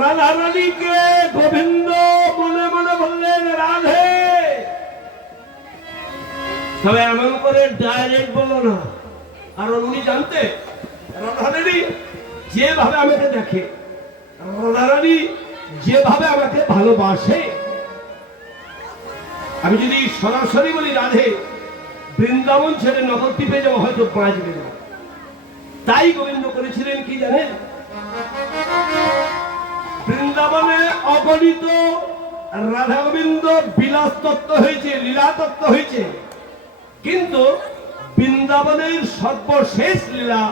রাধা রানীকে গোবিন্দ মনে মনে বললেন রাধে, তবে এমন করে ডাইরেক্ট বললো না, কারণ উনি জানতে রাধা রানী যেভাবে আমাকে দেখে, রাধা রানী যেভাবে আমাকে ভালোবাসে, আমি যদি সরাসরি বলি রাধে, বৃন্দাবন ছেড়ে নবদ্বীপে যাওয়া হয়তো বাঁচবে না। তাই গোবিন্দ করেছিলেন কি জানেন, বৃন্দাবনে অগণিত রাধা গোবিন্দ বিলাস তত্ত্ব হয়েছে, লীলা তত্ত্ব হয়েছে, কিন্তু বৃন্দাবনের সর্বশেষ লীলা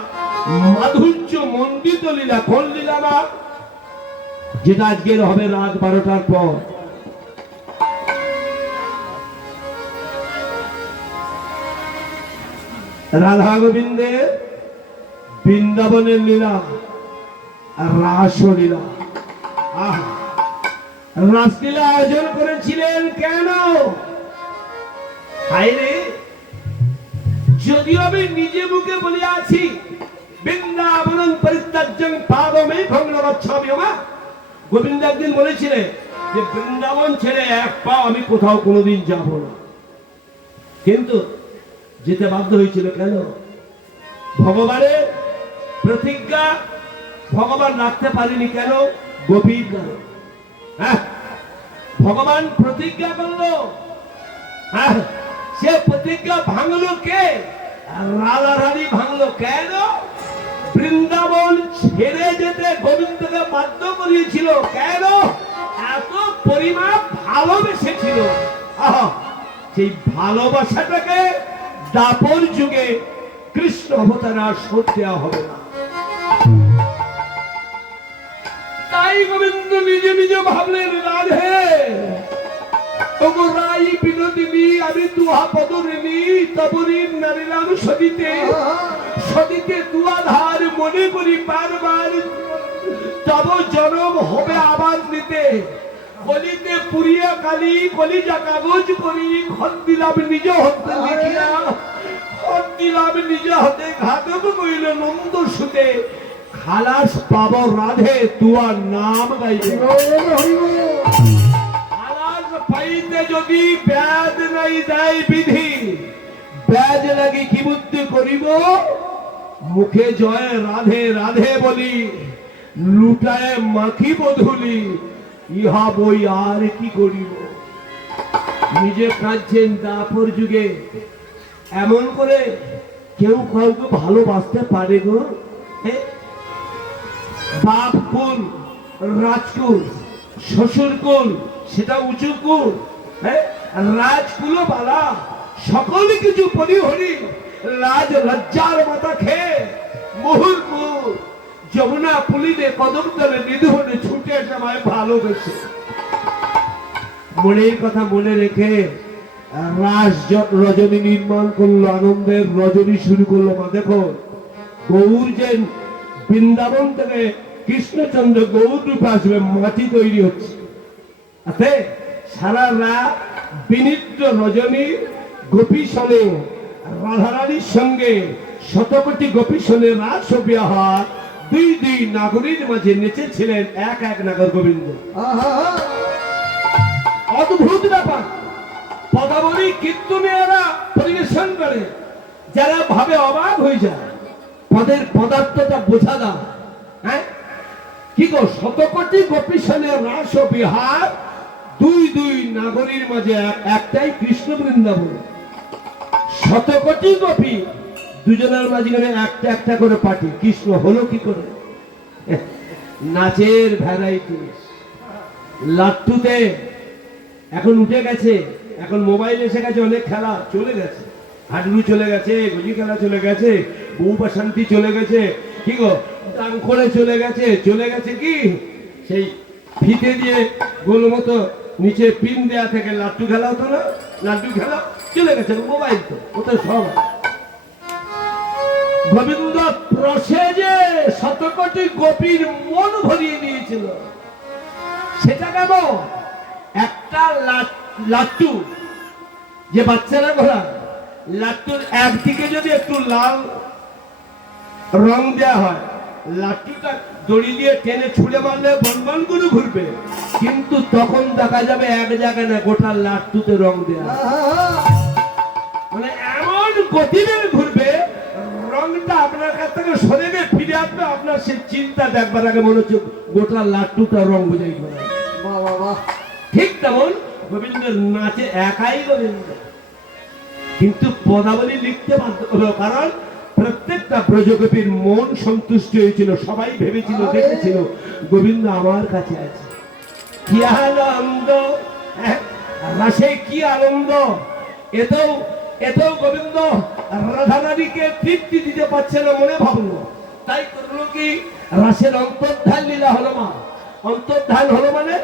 মাধুর্য মণ্ডিত লীলা কোন লীলা না, যেটা আজকের হবে রাত 12টার পর। রাধা গোবিন্দের বৃন্দাবনের লীলা রাসলীলা। রাসলীলা আয়োজন করেছিলেন কেন? যদিও আমি নিজে মুখে বলে আছি বৃন্দাবন পরিত্যাজ্যং পাদমেহং ন গচ্ছামি, গোবিন্দ একদিন বলেছিলেন যে বৃন্দাবন ছেড়ে এক পাও আমি কোথাও কোনোদিন যাব না, কিন্তু যেতে বাধ্য হয়েছিল কেন? ভগবানের প্রতিজ্ঞা ভগবান রাখতে পারেনি কেন? গোপীর কারণ। ভগবান প্রতিজ্ঞা করলো, সে প্রতিজ্ঞা ভাঙলো কে? রাধা রানী ভাঙলো। কেন? বৃন্দাবন ছেড়ে যেতে গোবিন্দকে বাধ্য করিয়েছিল কেন? এত পরিমাণ ভালোবেসেছিল। সেই ভালোবাসাটাকে দাপর যুগে কৃষ্ণ অবতার আর শোধ দেওয়া হবে না। তাই গোবিন্দ নিজে নিজে ভাবলেন রাধে তবু রাই বিনোদিনী আমি তুহা পদরিনী তবরি নারিলাম সদিতে সদিতে দুয়াধার মনে করি বারবার তব জনম হবে আবার নিতে কলিতে পুরিয়া কালি কলিজা কাগজ করি ঘর দিলাম নিজ হতে লিখিয়া ঘর দিলাম নিজ হতে ঘাতক কইল নন্দ সুতে খালাস পাব রাধে তুয়ার নাম গাইবে। খালাস পাইতে যদি ব্যাজ নাই যায় বিধি ব্যাজ লাগি কি বুদ্ধি করিব মুখে জয় রাধে রাধে বলি লুটায় মাখি বধুলি ইহা বই আর কি করিব। নিজে কাঁদছেন দাপর যুগে। এমন করে কেউ কাউকে ভালোবাসতে পারে গো? বাপ কুল রাজকুল শ্বশুর কুল সেটা উঁচু কুল, রাজকুল বালা সকল কিছু পরিহরি লাজ লজ্জার মাথা খেয়ে মুহুর্মুহ যমুনা পুলিনে কদম তলে নিধনে ছুটে সবাই ভালোবেসে। মনের কথা মনে রেখে রাস রজনী নির্মাণ করলো, আনন্দের রজনী শুরু করলো। মা দেখো গৌর যে বৃন্দাবন থেকে কৃষ্ণচন্দ্র গৌর রূপে আসবে মাটি তৈরি হচ্ছে। সারা রাত বিনিদ্র রজনী গোপী শোনে রাধারানীর সঙ্গে শতকোটি গোপী শোনে রাস বিহার দুই দুই নাগরীর মাঝে নেচেছিলেন এক এক নাগর গোবিন্দ। অদ্ভুত ব্যাপার। পদাবলী কীর্তনীয়রা পরিবেশন করে, যারা ভাবে অবাক হয়ে যায় পদের পদার্থটা বোঝা দাও। কি গো শতকোটি গোপী শোনে রাস বিহার দুই দুই নাগরীর মাঝে একটাই কৃষ্ণ বৃন্দাবন। শতকোটি গোপী দুজনের মাঝখানে একটা একটা করে পার্টি। কৃষ্ণ হলো কি করে? নাচের ভ্যারাইটি। লাট্টুতে এখন উঠে গেছে, এখন মোবাইল এসে গেছে, অনেক খেলা চলে গেছে, হাডুডু চলে গেছে, গজি খেলা চলে গেছে, বউ বাসন্তী চলে গেছে, কি গো ডাংখোড়ে চলে গেছে। চলে গেছে কি সেই ফিতে দিয়ে গোল মতো নিচে পিন দেয়া থেকে লাট্টু খেলা হতো না, লাড্ডু খেলা চলে গেছে। মোবাইল তো ওটা সব। গোবিন্দ প্রসে যে শতকোটি গোপীর মন ভরিয়ে দিয়েছিল, সেটা কেন? একটা লাট্টু যে বাচ্চারা ঘোরা লাট্টুর একদিকে যদি একটু লাল রং দেওয়া হয় লাট্টুটা দড়ি দিয়ে টেনে ছুঁড়ে মারলে বনবন করে ঘুরবে, কিন্তু তখন দেখা যাবে এক জায়গায় না, গোটা লাট্টুতে রং দেয়া, মানে এমন গতিবেগ ঘুরবে, রংটা আপনার কাছ থেকে সরে গিয়ে ফিরে আসবে, আপনার সে চিন্তা দেখবার আগে মনে হচ্ছে গোটা লাট্টুটা রং বোঝাই করে। ঠিক তেমন গোবিন্দের নাচে একাই গোবিন্দ, কিন্তু পদাবলী লিখতে বাধ্য হলো, কারণ প্রত্যেকটা ব্রজগোপীর মন সন্তুষ্ট হয়েছিল, সবাই ভেবেছিল, দেখেছিল গোবিন্দ আমার কাছে আছে। কি আনন্দ, রাসে কি আনন্দ! এতেও গোবিন্দ রাধারানীকে তৃপ্তি দিতে পারছে না, মনে ভাবলো, তাই করলো কি, রাসের অন্তর্ধান লীলা হলো। মা অন্তর্ধান হলো মানে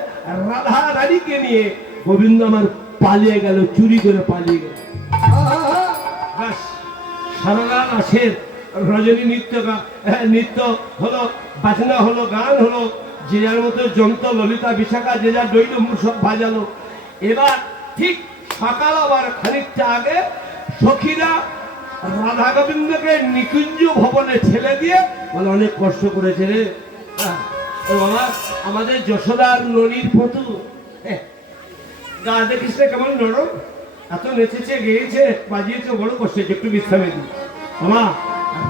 রাধা রানীকে নিয়ে গোবিন্দ আমার পালিয়ে গেল, চুরি করে পালিয়ে গেল। সারা রাসের রজনী নৃত্য হলো, বাজনা হলো, গান হলো, যে যার মতো যন্ত্র ললিতা বিশাখা যে যার দৈল সব বাজালো। এবার ঠিক সকাল আবার খানিকটা আগে সখীরা রাধা গোবিন্দকে নিকুঞ্জ ভবনে ঠেলে দিয়ে বলে, অনেক কষ্ট করেছে রে ও বাবা, আমাদের যশোদার ননির পতু, গা দেখিস না কেমন নরম, এত নেচেছে, গেয়েছে, বাজিয়েছে, বড় কষ্ট হয়েছে, একটু বিশ্রামে দিই। আমা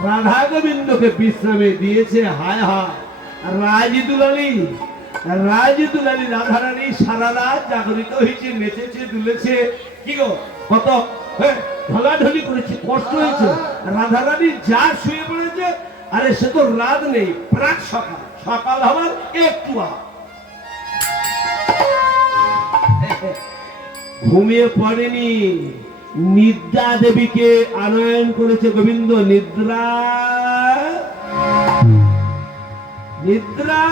রাধা গোবিন্দকে বিশ্রামে দিয়েছে। হায় হায়, রাজদুলালি রাধারানী সারা রাত জাগরিত হয়েছে, নেচেছে, দুলেছে, কি গো কত ঢলাঢলি করেছে, কষ্ট হয়েছে। রাধারানী যা শুয়ে পড়েছে, আরে সে তো রাত নেই, প্রাক সকাল, সকাল হবার একটু ঘুমিয়ে পড়েনি, নিদ্রা দেবীকে আনয়ন করেছে গোবিন্দ। নিদ্রা নিদ্রা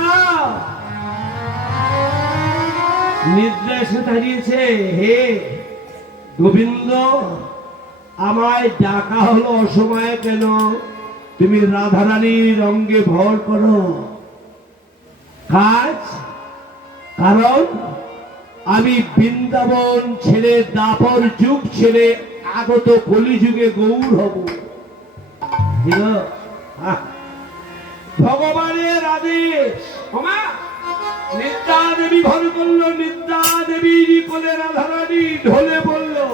নিদ্রা এসে দাঁড়িয়েছে। হে গোবিন্দ, আমায় ডাকা হলো অসময়ে কেন? তুমি রাধারানীর অঙ্গে ভর করো কাজ, কারণ আমি বৃন্দাবন ছেড়ে, দাপর যুগ ছেড়ে আগত কলিযুগে গৌর হব। ভগবানের আদেশ। নিদ্রা দেবী ভর করলো, নিদ্রা দেবী কোলে রাধারানী ঢলে পড়লো।